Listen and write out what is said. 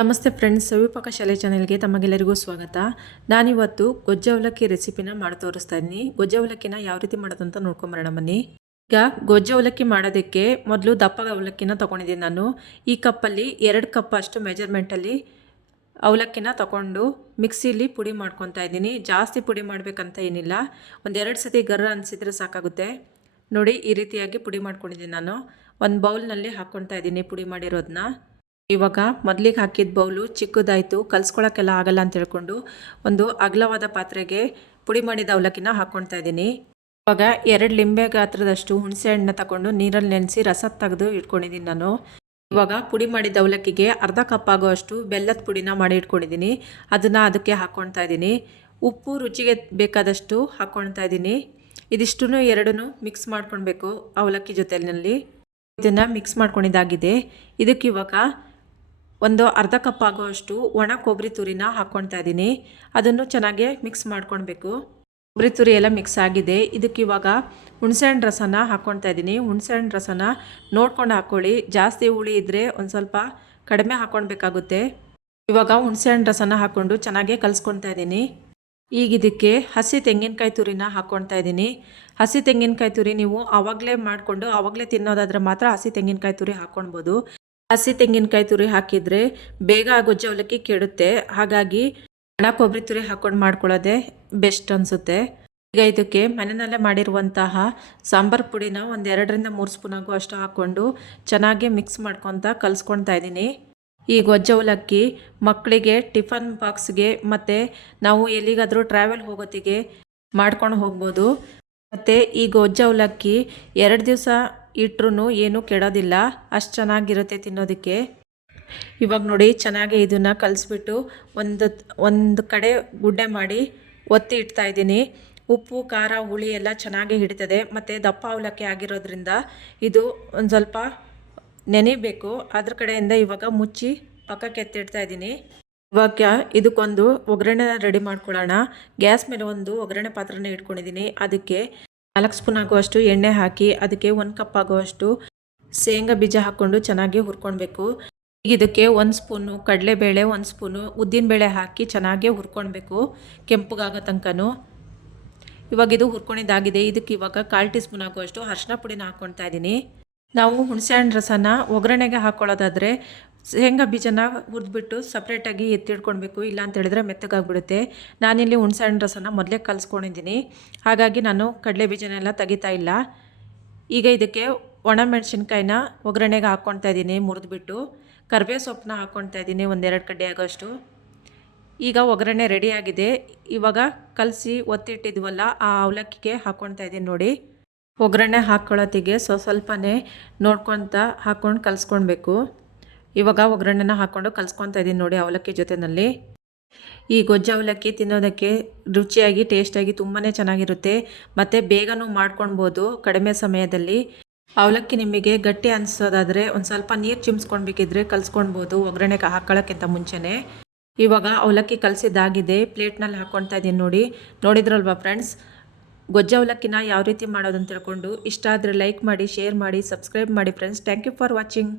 ನಮಸ್ತೆ ಫ್ರೆಂಡ್ಸ್ ಸವಿಪಾಕ ಶಾಲೆ ಚಾನೆಲ್ಗೆ ತಮಗೆಲ್ಲರಿಗೂ ಸ್ವಾಗತ. ನಾನಿವತ್ತು ಗೊಜ್ಜೆ ಅವಲಕ್ಕಿ ರೆಸಿಪಿನ ಮಾಡಿ ತೋರಿಸ್ತಾ ಇದ್ದೀನಿ. ಗೊಜ್ಜೆ ಅವಲಕ್ಕಿನ ಯಾವ ರೀತಿ ಮಾಡೋದು ಅಂತ ನೋಡ್ಕೊಂಬರೋಣ ಬನ್ನಿ. ಈಗ ಗೊಜ್ಜೆ ಅವಲಕ್ಕಿ ಮಾಡೋದಕ್ಕೆ ಮೊದಲು ದಪ್ಪ ಅವಲಕ್ಕಿನ ತೊಗೊಂಡಿದ್ದೀನಿ ನಾನು. ಈ ಕಪ್ಪಲ್ಲಿ ಎರಡು ಕಪ್ ಅಷ್ಟು ಮೆಜರ್ಮೆಂಟಲ್ಲಿ ಅವಲಕ್ಕಿನ ತಗೊಂಡು ಮಿಕ್ಸಿಲಿ ಪುಡಿ ಮಾಡ್ಕೊತಾ ಇದ್ದೀನಿ. ಜಾಸ್ತಿ ಪುಡಿ ಮಾಡಬೇಕಂತ ಏನಿಲ್ಲ. ಒಂದೆರಡು ಸತಿ ಗರ್ರ ಅನಿಸಿದ್ರೆ ಸಾಕಾಗುತ್ತೆ. ನೋಡಿ, ಈ ರೀತಿಯಾಗಿ ಪುಡಿ ಮಾಡ್ಕೊಂಡಿದ್ದೀನಿ ನಾನು. ಒಂದು ಬೌಲ್ನಲ್ಲಿ ಹಾಕ್ಕೊತಾ ಇದ್ದೀನಿ ಪುಡಿ ಮಾಡಿರೋದನ್ನ ಇವಾಗ ಮೊದಲಿಗೆ ಹಾಕಿದ ಬೌಲು ಚಿಕ್ಕದಾಯಿತು, ಕಲ್ಸ್ಕೊಳಕ್ಕೆಲ್ಲ ಆಗಲ್ಲ ಅಂತ ಹೇಳ್ಕೊಂಡು ಒಂದು ಅಗಲವಾದ ಪಾತ್ರೆಗೆ ಪುಡಿ ಮಾಡಿದ ಅವಲಕ್ಕಿನ ಹಾಕ್ಕೊಳ್ತಾ ಇದ್ದೀನಿ. ಇವಾಗ ಎರಡು ಲಿಂಬೆ ಗಾತ್ರದಷ್ಟು ಹುಣಸೆ ಹಣ್ಣನ್ನ ತಗೊಂಡು ನೀರಲ್ಲಿ ನೆನೆಸಿ ರಸ ತೆಗೆದು ಇಟ್ಕೊಂಡಿದ್ದೀನಿ ನಾನು. ಇವಾಗ ಪುಡಿ ಮಾಡಿದ ಅವಲಕ್ಕಿಗೆ ಅರ್ಧ ಕಪ್ ಆಗೋಷ್ಟು ಬೆಲ್ಲದ ಪುಡಿನ ಮಾಡಿ ಇಟ್ಕೊಂಡಿದ್ದೀನಿ. ಅದನ್ನು ಅದಕ್ಕೆ ಹಾಕ್ಕೊಳ್ತಾ ಇದ್ದೀನಿ. ಉಪ್ಪು ರುಚಿಗೆ ಬೇಕಾದಷ್ಟು ಹಾಕ್ಕೊಳ್ತಾ ಇದ್ದೀನಿ. ಇದಿಷ್ಟು ಎರಡೂ ಮಿಕ್ಸ್ ಮಾಡ್ಕೊಳ್ಬೇಕು ಅವಲಕ್ಕಿ ಜೊತೆಯಲ್ಲಿ ಇದನ್ನು ಮಿಕ್ಸ್ ಮಾಡ್ಕೊಂಡಿದ್ದಾಗಿದೆ. ಇದಕ್ಕೆ ಇವಾಗ ಒಂದು ಅರ್ಧ ಕಪ್ ಆಗುವಷ್ಟು ಒಣ ಕೊಬ್ಬರಿ ತುರಿನ ಹಾಕ್ಕೊಳ್ತಾ ಇದ್ದೀನಿ. ಅದನ್ನು ಚೆನ್ನಾಗಿ ಮಿಕ್ಸ್ ಮಾಡ್ಕೊಳ್ಬೇಕು. ಕೊಬ್ಬರಿ ತುರಿ ಎಲ್ಲ ಮಿಕ್ಸ್ ಆಗಿದೆ. ಇದಕ್ಕೆ ಇವಾಗ ಹುಣಸೆಹಣ್ಣು ರಸನ ಹಾಕ್ಕೊಳ್ತಾ ಇದ್ದೀನಿ. ಹುಣಸೆಹಣ್ಣು ರಸನ ನೋಡ್ಕೊಂಡು ಹಾಕ್ಕೊಳ್ಳಿ. ಜಾಸ್ತಿ ಹುಳಿ ಇದ್ದರೆ ಒಂದು ಸ್ವಲ್ಪ ಕಡಿಮೆ ಹಾಕ್ಕೊಳ್ಬೇಕಾಗುತ್ತೆ. ಇವಾಗ ಹುಣಸೆಹಣ್ಣು ರಸನ ಹಾಕ್ಕೊಂಡು ಚೆನ್ನಾಗಿ ಕಲಿಸ್ಕೊಳ್ತಾ ಇದ್ದೀನಿ. ಈಗ ಇದಕ್ಕೆ ಹಸಿ ತೆಂಗಿನಕಾಯಿ ತುರಿನ ಹಾಕ್ಕೊಳ್ತಾ ಇದ್ದೀನಿ. ಹಸಿ ತೆಂಗಿನಕಾಯಿ ತುರಿ ನೀವು ಆವಾಗಲೇ ಮಾಡಿಕೊಂಡು, ಆವಾಗಲೇ ತಿನ್ನೋದಾದರೆ ಮಾತ್ರ ಹಸಿ ತೆಂಗಿನಕಾಯಿ ತುರಿ ಹಾಕ್ಕೊಳ್ಬೋದು. ಹಸಿ ತೆಂಗಿನಕಾಯಿ ತುರಿ ಹಾಕಿದರೆ ಬೇಗ ಗೊಜ್ಜು ಅವಲಕ್ಕಿ ಕೆಡುತ್ತೆ. ಹಾಗಾಗಿ ಒಣ ಕೊಬ್ಬರಿ ತುರಿ ಹಾಕ್ಕೊಂಡು ಮಾಡ್ಕೊಳ್ಳೋದೆ ಬೆಸ್ಟ್ ಅನಿಸುತ್ತೆ. ಈಗ ಇದಕ್ಕೆ ಮನೆಯಲ್ಲೇ ಮಾಡಿರುವಂತಹ ಸಾಂಬಾರು ಪುಡಿನ ಒಂದು ಎರಡರಿಂದ ಮೂರು ಸ್ಪೂನ್ ಅಷ್ಟು ಹಾಕ್ಕೊಂಡು ಚೆನ್ನಾಗಿ ಮಿಕ್ಸ್ ಮಾಡ್ಕೊತ ಕಲಿಸ್ಕೊಳ್ತಾ ಇದ್ದೀನಿ. ಈ ಗೊಜ್ಜು ಅವಲಕ್ಕಿ ಮಕ್ಕಳಿಗೆ ಟಿಫನ್ ಬಾಕ್ಸ್ಗೆ ಮತ್ತು ನಾವು ಎಲ್ಲಿಗಾದರೂ ಟ್ರಾವೆಲ್ ಹೋಗೋತ್ತಿಗೆ ಮಾಡ್ಕೊಂಡು ಹೋಗ್ಬೋದು. ಮತ್ತು ಈ ಗೊಜ್ಜು ಅವಲಕ್ಕಿ ಎರಡು ದಿವಸ ಇಟ್ರೂ ಏನೂ ಕೆಡೋದಿಲ್ಲ. ಅಷ್ಟು ಚೆನ್ನಾಗಿರುತ್ತೆ ತಿನ್ನೋದಕ್ಕೆ. ಇವಾಗ ನೋಡಿ ಚೆನ್ನಾಗಿ ಇದನ್ನು ಕಲಿಸ್ಬಿಟ್ಟು ಒಂದು ಒಂದು ಕಡೆ ಗುಡ್ಡೆ ಮಾಡಿ ಒತ್ತಿ ಇಡ್ತಾ ಇದ್ದೀನಿ. ಉಪ್ಪು, ಖಾರ, ಹುಳಿ ಎಲ್ಲ ಚೆನ್ನಾಗಿ ಹಿಡಿತದೆ. ಮತ್ತು ದಪ್ಪ ಅವಲಕ್ಕಿ ಆಗಿರೋದ್ರಿಂದ ಇದು ಒಂದು ಸ್ವಲ್ಪ ನೆನೆಬೇಕು. ಅದ್ರ ಕಡೆಯಿಂದ ಇವಾಗ ಮುಚ್ಚಿ ಪಕ್ಕಕ್ಕೆ ಎತ್ತಿಡ್ತಾ ಇದ್ದೀನಿ. ಇವಾಗ ಇದಕ್ಕೊಂದು ಒಗ್ಗರಣೆನ ರೆಡಿ ಮಾಡ್ಕೊಳ್ಳೋಣ. ಗ್ಯಾಸ್ ಮೇಲೆ ಒಂದು ಒಗ್ಗರಣೆ ಪಾತ್ರನ ಇಟ್ಕೊಂಡಿದ್ದೀನಿ. ಅದಕ್ಕೆ ನಾಲ್ಕು ಸ್ಪೂನ್ ಆಗುವಷ್ಟು ಎಣ್ಣೆ ಹಾಕಿ ಅದಕ್ಕೆ ಒಂದು ಕಪ್ ಆಗುವಷ್ಟು ಶೇಂಗಾ ಬೀಜ ಹಾಕ್ಕೊಂಡು ಚೆನ್ನಾಗಿ ಹುರ್ಕೊಳ್ಬೇಕು. ಈಗ ಇದಕ್ಕೆ ಒಂದು ಸ್ಪೂನು ಕಡಲೆಬೇಳೆ, ಒಂದು ಸ್ಪೂನು ಉದ್ದಿನಬೇಳೆ ಹಾಕಿ ಚೆನ್ನಾಗಿ ಹುರ್ಕೊಳ್ಬೇಕು ಕೆಂಪುಗಾಗೋ ತನಕನೂ. ಇವಾಗ ಇದು ಹುರ್ಕೊಂಡಿದ್ದಾಗಿದೆ. ಇದಕ್ಕೆ ಇವಾಗ ಕಾಲು ಟೀ ಸ್ಪೂನ್ ಆಗುವಷ್ಟು ಅರ್ಶಿನ ಪುಡಿನ ಹಾಕ್ಕೊಳ್ತಾ ಇದ್ದೀನಿ. ನಾವು ಹುಣಸೆಹಣ್ಣು ರಸನ ಒಗ್ಗರಣೆಗೆ ಹಾಕ್ಕೊಳ್ಳೋದಾದರೆ ಶೇಂಗಾ ಬೀಜನ ಹುರಿದ್ಬಿಟ್ಟು ಸಪ್ರೇಟಾಗಿ ಎತ್ತಿಡ್ಕೊಳ್ಬೇಕು ಇಲ್ಲ ಅಂತ ಹೇಳಿದ್ರೆ ಮೆತ್ತಗಾಗ್ಬಿಡುತ್ತೆ. ನಾನಿಲ್ಲಿ ಹುಣ್ಸೆಹಣ್ಣು ರಸನ ಮೊದಲೇ ಕಲಿಸ್ಕೊಂಡಿದ್ದೀನಿ. ಹಾಗಾಗಿ ನಾನು ಕಡಲೆ ಬೀಜನೆಲ್ಲ ತೆಗಿತಾ ಇಲ್ಲ. ಈಗ ಇದಕ್ಕೆ ಒಣ ಮೆಣಸಿನ್ಕಾಯಿನ ಒಗ್ಗರಣೆಗೆ ಹಾಕ್ಕೊಳ್ತಾ ಇದ್ದೀನಿ, ಮುರಿದ್ಬಿಟ್ಟು. ಕರ್ಬೇವು ಸೊಪ್ಪನ್ನ ಹಾಕ್ಕೊಳ್ತಾ ಇದ್ದೀನಿ, ಒಂದೆರಡು ಕಡ್ಡಿ ಆಗೋಷ್ಟು. ಈಗ ಒಗ್ಗರಣೆ ರೆಡಿಯಾಗಿದೆ ಇವಾಗ ಕಲಸಿ ಒತ್ತಿಟ್ಟಿದ್ವಲ್ಲ, ಆ ಅವಲಕ್ಕಿಗೆ ಹಾಕ್ಕೊಳ್ತಾ ಇದ್ದೀನಿ ನೋಡಿ. ಒಗ್ಗರಣೆ ಹಾಕ್ಕೊಳ್ಳೋತ್ತಿಗೆ ಸ್ವ ಸ್ವಲ್ಪನೇ ನೋಡ್ಕೊತ ಹಾಕ್ಕೊಂಡು ಕಲಿಸ್ಕೊಳ್ಬೇಕು ಇವಾಗ ಒಗ್ಗರಣೆನ ಹಾಕ್ಕೊಂಡು ಕಲ್ಸ್ಕೊತಾ ಇದ್ದೀನಿ ನೋಡಿ ಅವಲಕ್ಕಿ ಜೊತೆಯಲ್ಲಿ ಈ ಗೊಜ್ಜು ಅವಲಕ್ಕಿ ತಿನ್ನೋದಕ್ಕೆ ರುಚಿಯಾಗಿ, ಟೇಸ್ಟಾಗಿ ತುಂಬಾ ಚೆನ್ನಾಗಿರುತ್ತೆ. ಮತ್ತು ಬೇಗನೂ ಮಾಡ್ಕೊಳ್ಬೋದು ಕಡಿಮೆ ಸಮಯದಲ್ಲಿ. ಅವಲಕ್ಕಿ ನಿಮಗೆ ಗಟ್ಟಿ ಅನಿಸೋದಾದರೆ ಒಂದು ಸ್ವಲ್ಪ ನೀರು ಚಿಮ್ಸ್ಕೊಳ್ಬೇಕಿದ್ರೆ ಕಲ್ಸ್ಕೊಳ್ಬೋದು ಒಗ್ಗರಣೆಗೆ ಹಾಕ್ಕೊಳ್ಳೋಕ್ಕಿಂತ ಮುಂಚೆನೇ. ಇವಾಗ ಅವಲಕ್ಕಿ ಕಲಸಿದ್ದಾಗಿದೆ, ಪ್ಲೇಟ್ನಲ್ಲಿ ಹಾಕ್ಕೊಳ್ತಾ ಇದ್ದೀನಿ ನೋಡಿ. ನೋಡಿದ್ರಲ್ವಾ ಫ್ರೆಂಡ್ಸ್? ಗೊಜ್ಜ ಅವಲಕ್ಕಿನ ಯಾವ ರೀತಿ ಮಾಡೋದು ಅಂತ ತಿಳ್ಕೊಂಡು ಇಷ್ಟ ಆದರೆ ಲೈಕ್ ಮಾಡಿ, ಶೇರ್ ಮಾಡಿ, ಸಬ್ಸ್ಕ್ರೈಬ್ ಮಾಡಿ friends. Thank you for watching.